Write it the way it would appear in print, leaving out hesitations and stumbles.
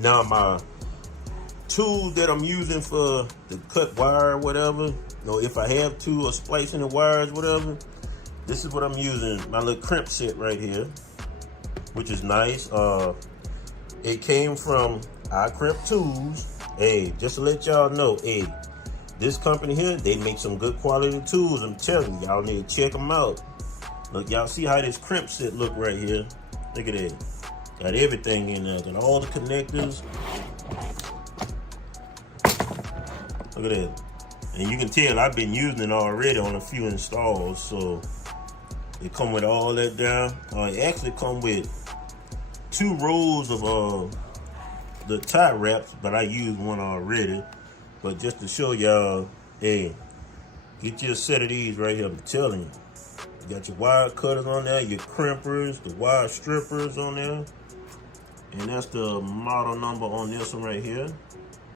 Now my tool that I'm using for the cut wire or whatever, you know, if I have to, or splicing the wires, whatever, this is what I'm using, my little crimp set right here, which is nice. It came from iCrimp tools. Hey, just to let y'all know, hey, this company here, they make some good quality tools. I'm telling y'all need to check them out. Look, y'all see how this crimp set look right here? Look at that. Got everything in there. Got all the connectors. Look at that. And you can tell I've been using it already on a few installs. So it come with all that down. It actually come with 2 rolls of the tie wraps, but I used one already. But just to show y'all, hey, get you a set of these right here. I'm telling you. You got your wire cutters on there, your crimpers, the wire strippers on there. And that's the model number on this one right here.